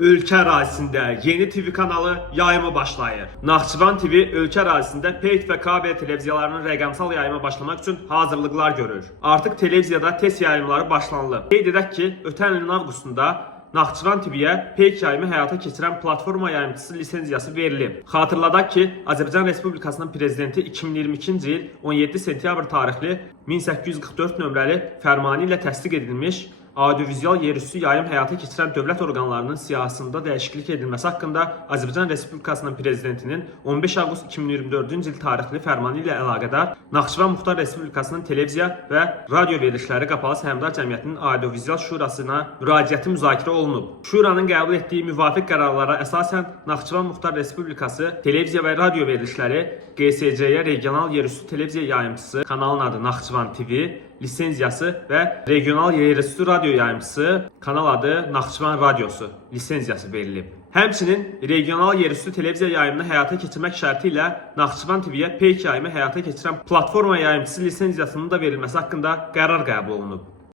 Ölkə ərazisində yeni TV kanalı yayımı başlayır. Naxçıvan TV ölkə ərazisində peyk və kabel televiziyalarının rəqəmsal yayımı başlamaq üçün hazırlıqlar görür. Artıq televiziyada test yayımları başlanılıb. Qeyd edək ki, ötən ilin avqustunda Naxçıvan TV-yə peyk yayımı həyata keçirən platforma yayımçısı lisenziyası verilib. Xatırladaq ki, Azərbaycan Respublikasının Prezidenti 2022-ci il 17 sentyabr tarixli 1844 nömrəli fərmanı ilə təsdiq edilmiş audiovizual yerüstü yayım həyata keçirən dövlət orqanlarının siyahısında dəyişiklik edilməsi haqqında Azərbaycan Respublikasının Prezidentinin 15 avqust 2024-cü il tarixli fərmanı ilə əlaqədar Naxçıvan Muxtar Respublikasının televiziya və radio verilişləri qapalı səhmdar cəmiyyətinin audiovizual şurasına müraciəti müzakirə olunub. Şuranın qəbul etdiyi müvafiq qərarlara əsasən Naxçıvan Muxtar Respublikası televiziya və radio verilişləri GSC-yə regional yerüstü televiziya yayımçısı, kanalın adı Naxçıvan TV, lisenziyası və regional yerüstü radio yayımçısı, kanal adı Naxçıvan Radiosu lisenziyası verilib. Həmçinin regional yerüstü televiziya yayımını həyata keçirmək şərti ilə Naxçıvan TV-yə peyk yayımı həyata keçirən platforma yayımçısı lisenziyasının da verilməsi haqqında qərar qəbul olunub.